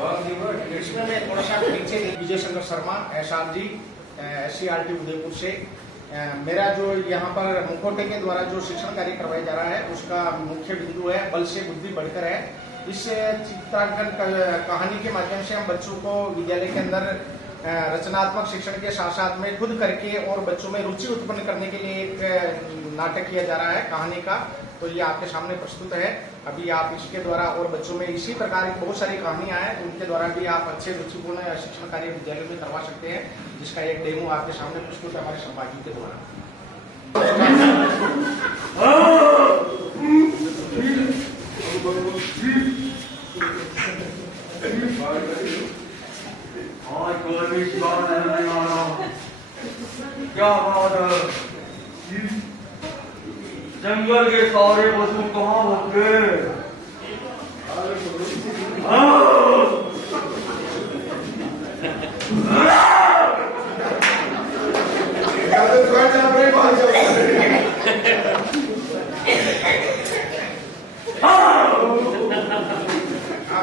इसमें मैं थोड़ा सा पीछे विजय शंकर शर्मा एसआर जी SCRT उदयपुर से मेरा जो यहाँ पर मुखौटे के द्वारा जो शिक्षण कार्य करवाया जा रहा है उसका मुख्य बिंदु है बल से बुद्धि बढ़कर है। इस चित्रांकन कहानी के माध्यम से हम बच्चों को विद्यालय के अंदर रचनात्मक शिक्षण के साथ साथ में खुद करके और बच्चों में रुचि उत्पन्न करने के लिए एक नाटक किया जा रहा है कहानी का। तो ये आपके सामने प्रस्तुत है। अभी आप इसके द्वारा और बच्चों में इसी प्रकार की बहुत सारी कहानियां हैं, उनके द्वारा भी आप अच्छे रुचिपूर्ण शिक्षण कार्य विद्यालय में करवा सकते हैं, जिसका एक डेमो आपके सामने प्रस्तुत है हमारे संपादक के द्वारा। क्या बात है, जंगल के सारे पशु कहाँ भग गए?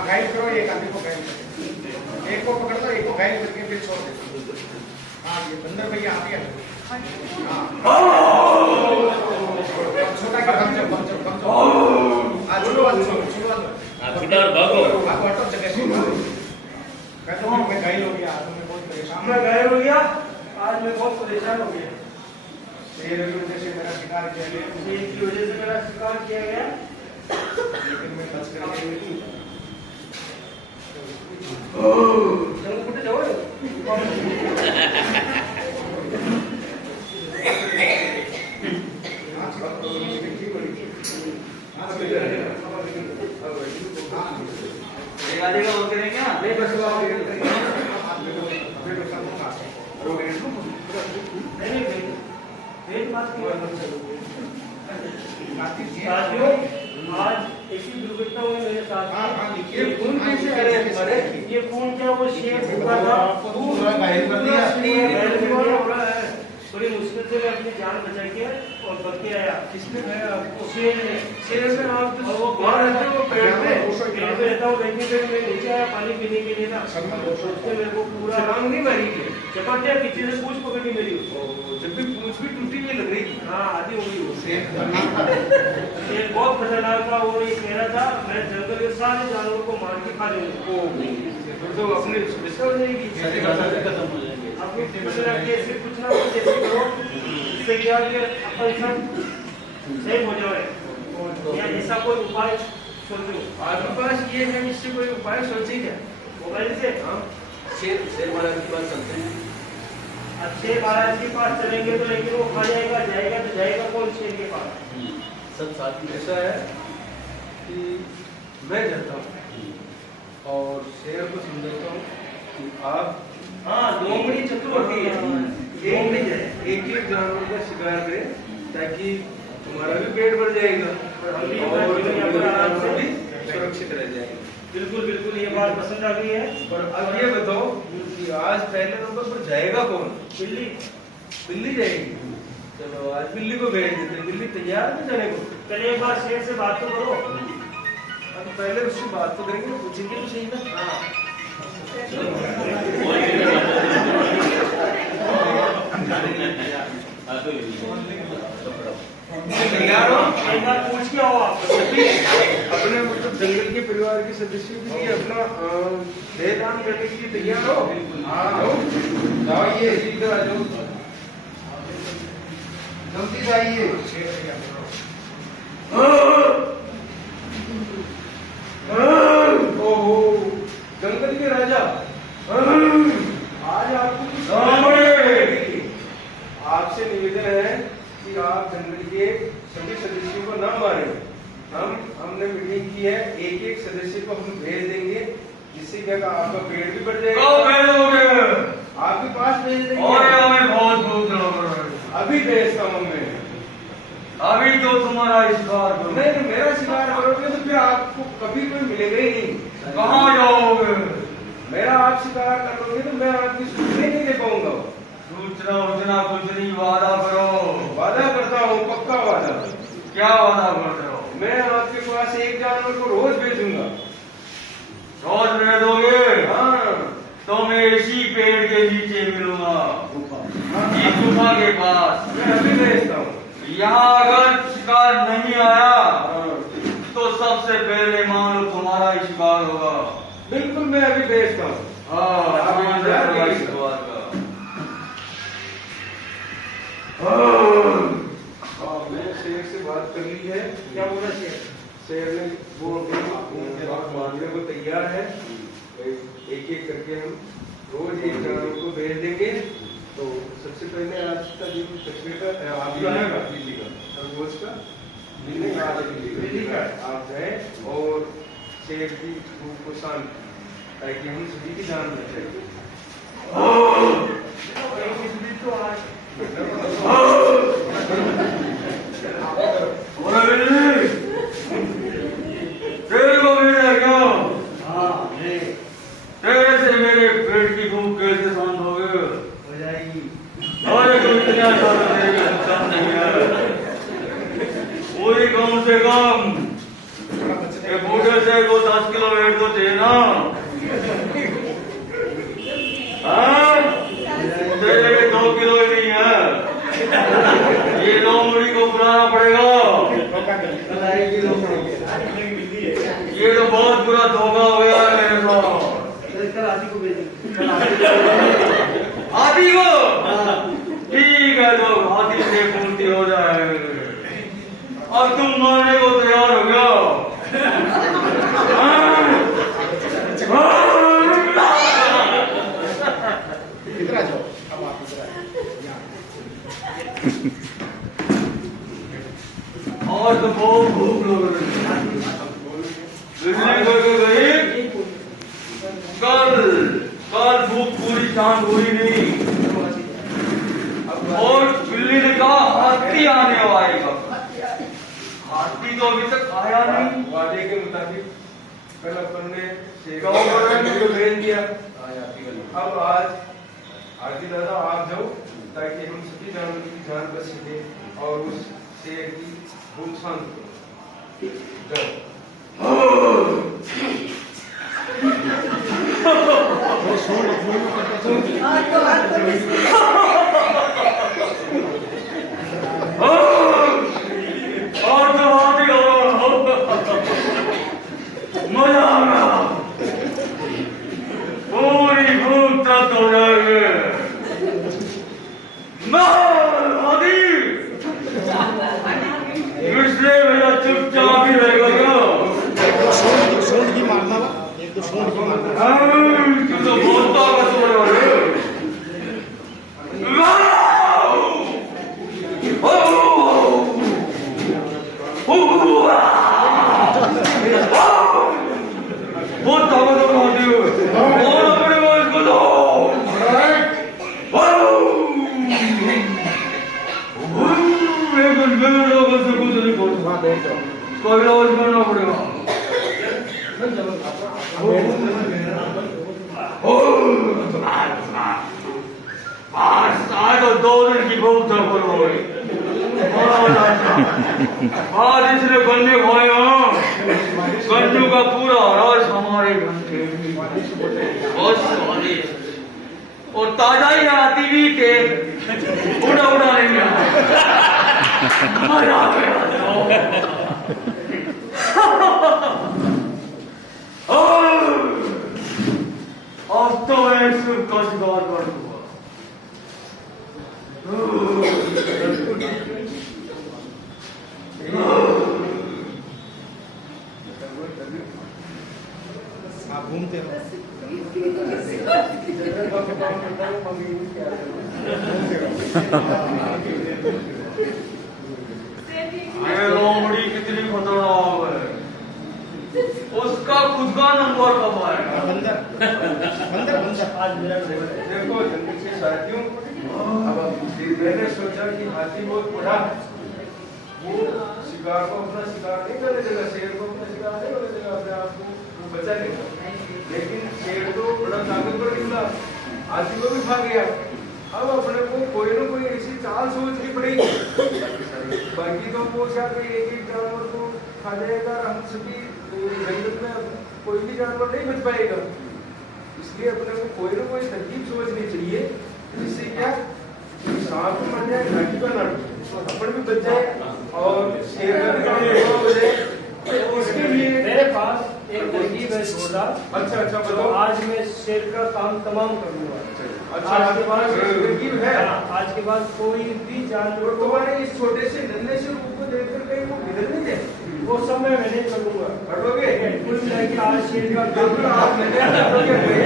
गाइड करो, एक आदमी को गाइड करो, एक को पकड़ दो, एक को गाइड करके फिर छोड़ दो। हाँ ये बंदर भैया आ गया। छोटा का हम जब आज चलो भागो भागो हटो जगह से। कहते हो मैं घायल हो गया, तुमने बहुत परेशान, मैं घायल हो गया, आज मैं बहुत परेशान हो गया। शेर की वजह से मेरा शिकार किया गया, शेर की वजह से मेरा शिकार किया गया, लेकिन मैं बच कर गया। चलो फुटे जाओ। आधे का और करेंगे क्या? नहीं बस आज एक ही दुर्घटना हुई मेरे साथ। ये खून कैसे आ रहा है तुम्हारे? ये खून क्या वो शेर फूका था, पूरा घायल कर दिया। बड़ी मुश्किल से मैं अपनी जान बचा के और बच के आया। किसने खाया आपको? शेर ने। शेर में आप वो बाहर रहते हो, पेड़ पे रहता हूँ, लेकिन फिर मैं नीचे आया पानी पीने के लिए ना, उसने मेरे को पूरा रंग नहीं मारी थी, चपटिया पीछे से पूछ पकड़ी मेरी। जब भी पूछ भी टूटी हुई लग रही थी। हाँ आधी हो गई वो। शेर बहुत खतरनाक था, वो ये कह रहा था मैं जंगल के सारे जानवरों को मार के खा लूंगा। तो अपनी समस्या हो जाएगी, खत्म हो जाएंगे। अपनी कैसे कुछ ना कुछ ऐसे करो जिससे क्या अपन सब सही हो जाए, या ऐसा कोई उपाय सोचो। आपके पास ये है, इससे कोई उपाय सोचे क्या? मोबाइल से हम शेर महाराज के पास चलते हैं। अब शेर महाराज के पास चलेंगे तो लेकिन वो खा जाएगा, जाएगा तो जाएगा कौन शेर के पास? सब साथी ऐसा है कि मैं जाता हूँ और शेर को समझाता हूँ कि आप दोंगड़ी चतुर्थी है, एक एक जानवर का शिकार करें ताकि तुम्हारा भी पेट भर जाएगा और भी सुरक्षित रह जाएगा। बिल्कुल बिल्कुल, ये बात पसंद आ गई है। और अब ये बताओ कि आज पहले नंबर पर जाएगा कौन? बिल्ली। बिल्ली जाएगी। चलो आज बिल्ली को भेज देते। बिल्ली तैयार है जाने को? पहले एक बार शेर से बात तो करो। अब पहले उससे बात तो करेंगे, पूछेंगे तो सही ना। हाँ तैयार हो? एक बार पूछ के आओ आप अपने मतलब जंगल के परिवार के सदस्यों के लिए अपना देह दान करने के लिए तैयार हो? हाँ जाओ, ये इधर आ जाओ, जल्दी जाइए। ओहो जंगल के राजा, आज आपको आपसे निवेदन है कि आप जंगल के सभी सदस्यों को न मारें। हमने मीटिंग की है, एक एक सदस्य को हम भेज देंगे, जिससे क्या आपका पेड़ भी बढ़ जाएगा। आपके पास भेज देंगे। बहुत बहुत अभी भेजता हूँ मैं। अभी तो तुम्हारा शिकार करो। नहीं मेरा शिकार करोगे तो फिर आपको कभी कोई मिलेगा ही नहीं। कहाँ जाओगे? मेरा आप शिकार करोगे तो मैं आपकी सूचना नहीं दे पाऊंगा। सूचना कुछ नहीं, वादा करो। वादा करता हूँ, पक्का वादा। क्या वादा करते हो? मैं आपके पास एक जानवर को रोज भेजूंगा। रोज भेज दोगे? लो तुम्हारा ही शिकार होगा। बिल्कुल मैं अभी भेजता हूँ। हाँ आप अभी आजाद तुम्हारा रहिए। शिकार का। मैंने शेर से बात कर ली है। क्या बोला शेर? शेर ने वो बात मानने को तैयार है। एक एक करके हम रोज एक जानवर को भेज देंगे। तो सबसे पहले आज का दिन कचरे का आपका है दिल्ली का खरगोश का दिल्ली का आप जाए और शेर की भूख को शांत ताकि हम सभी की जान बचाए। तो आज तेरे को भेजा क्या? तेरे से मेरे पेट की भूख कैसे शांत हो गई? हो जाएगी। अरे कोई इतना ज्यादा मेरे को नुकसान नहीं है। वही कम से कम ये बूढ़े से को 10 किलो वेट तो चाहिए ना। हाँ? तेरे 2 किलो ही नहीं है। ये 9 मुड़ी को बुलाना पड़ेगा। ये तो बहुत बुरा धोखा हो गया है मेरे साथ। हाथी को ठीक है तो हाथी से पूर्ति हो जाए। अब तुम मारने को तैयार हो गया। इधर आ जाओ। अब आप इधर आओ। और तो बहुत भूख लग रही है। बिजली गई कल भूख पूरी शांत हुई नहीं। और बिल्ली ने कहा हाथी आने वालेगा। हाथी तो अभी तक आया नहीं। वादे के मुताबिक कल अपन ने शेर को भेज दिया। अब आज आरती दादा आप जाओ ताकि हम सभी जानवरों की जान बच सके और उस शेर की भूख शांत हो जाओ। और तो हाथी मजा आ गया। पूरी भूख तक हो जाएगी। इसलिए मेरा चुपचाप ही रहेगा। सूंड की मारना वा, एक तो सूंड की मारना। तू तो बहुत ताकतवर है। बहुत ताकतवर हाथी है। और अपने वाइफ को दो। कोई रोज करना पड़ेगा। आज तो 2 दिन की भूख सफल हो गई। आज इसने गन्ने खाए हो। गन्नू का पूरा रस हमारे घंटे बहुत स्वादिष्ट और ताजा ही आती भी के उड़ा नहीं मजा आ गया। अब तो मैं सिर्फ का शिकार कर दूंगा। आप घूमते रहो। ये लोमड़ी कितनी खतरनाक है। उसका खुद का नंबर कब आएगा? बंदर बंदर बंदर आज मेरा देखो जंगल के साथियों। अब मैंने सोचा कि हाथी बहुत बड़ा वो शिकार को अपना शिकार नहीं करने देगा। शेर को अपना शिकार नहीं करने देगा। अपने आप को वो बचा लेगा। लेकिन शेर तो बड़ा ताकतवर निकला। हाथी को भी खा गया। अब अपने को कोई ना कोई ऐसी चाल सोचनी पड़ेगी। बाकी तो वो शायद एक जानवर को खा जाएगा। हम सभी जंगल में कोई भी जानवर नहीं बच पाएगा। इसलिए अपने को कोई ना कोई तरकीब सोचनी चाहिए जिससे क्या सांप भी मर जाए, घाटी का लड़ अपन भी बच जाए और शेर का हो जाए। तो इसके लिए मेरे पास एक तरकीब है जोरदार। अच्छा अच्छा तो बताओ। आज मैं शेर का काम तमाम करूंगा। अच्छा आज के बाद तरकीब है। आज के बाद कोई भी जानवर तो तुम्हारे इस छोटे से नन्हे से रूप को देखकर कहीं वो बिगड़ नहीं जाए? वो सब मैं मैनेज कर लूंगा। हटोगे? कुल मिला के आज शेर का काम बिल्कुल आप मैंने हटोगे, पहले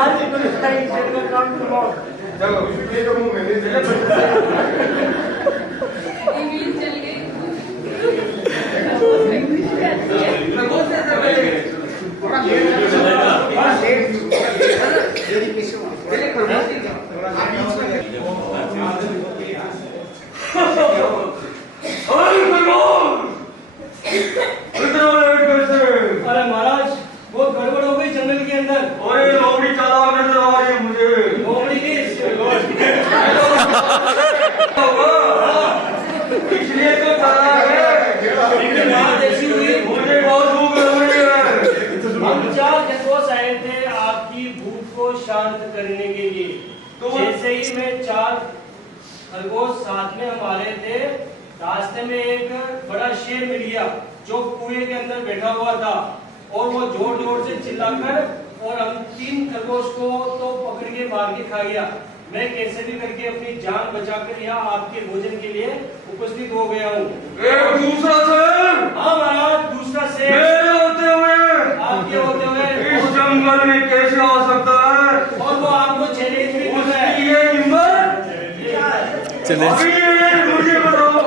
आज कुल मिला के शेर का काम तमाम। चलो ये तो मुंह मैंने अरे महाराज बहुत गड़बड़ हो गई जंगल के अंदर। अरे लोमड़ी चालाक नजर आ रही है मुझे। लोमड़ी की इसलिए तो चालाक है। लेकिन बात ऐसी हुई, मुझे बहुत भूख लग रही है। हम 4 खरगोश आए थे आपकी भूख को शांत करने के लिए। तो जैसे ही मैं 4 खरगोश साथ में हम आ रहे थे, रास्ते में एक बड़ा शेर मिल गया जो कुएं के अंदर बैठा हुआ था, और वो जोर जोर से चिल्लाकर और हम 3 खरगोश को तो पकड़ के मार के खा गया। मैं कैसे भी करके अपनी जान बचाकर यहाँ आपके भोजन के लिए उपस्थित हो गया हूँ। एक दूसरा शेर हाँ महाराज, दूसरा शेर मेरे होते हुए आपके होते हुए इस जंगल में कैसे आ सकता है? और वो आपको चैलेंज भी कर रहा है। उसकी ये हिम्मत? अभी ये मुझे बताओ।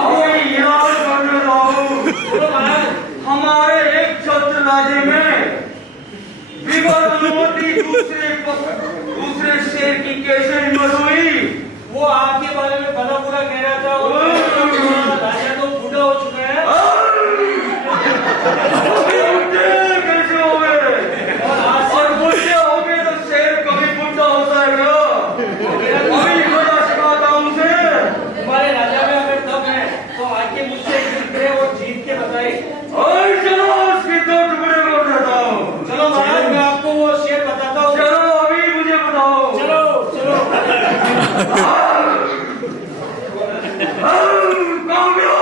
अभी याद करने दो। बोलो महाराज। हमारे एक छत्र राज्य में विवादनुमति दूसरे शेर की कैसे हिम्मत हुई? वो आपके बारे में भला बुरा कह रहा था और राजा तो बूढ़ा हो चुका है। अभी बुढ़े कैसे हो गए? और बुढ़े हो गए तो शेर कभी बुढ़ा होता है क्या? अभी बड़ा सिखाता हूँ उसे। तुम्हारे राजा में अगर दम है तो आके मुझसे एक करे और जीत के बताए। और चलो उसके 2 टुकड़े कर देता हूँ। चलो महाराज, मैं आपको वो शेर बताता हूँ। चलो अभी मुझे बताओ। चलो चलो। कौन भी हो?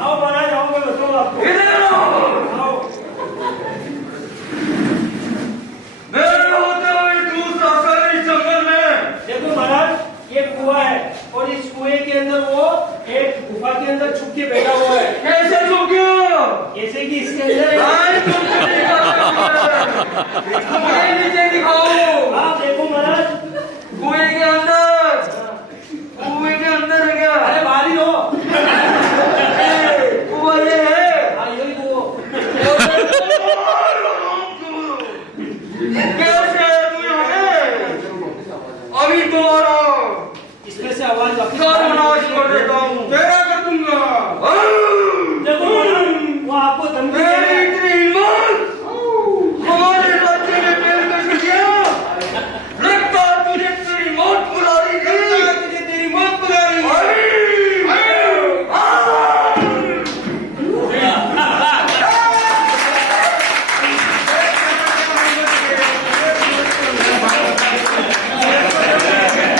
आओ महाराज, आओ, मैं बताऊँ आपको। इधर आओ। आओ। मेरे होते हुए दूसरा शेर इस जंगल में। देखो महाराज, ये कुआं है और इस कुएं के अंदर वो एक गुफा के अंदर छुप के बैठा हुआ है। कैसे छुप गया? जैसे कि इसके अंदर आई तुमको मुझे नीचे दिखाओ। आप देखो महाराज। कुएं के अंदर, कुएं के अंदर है क्या? अरे बाहर ही हो। कुआं ये है। हाँ, यही वो। कैसे है तू यहाँ पे? अभी तुम्हारा इसमें से आवाज वापस सर्वनाश कर देता हूँ। तेरा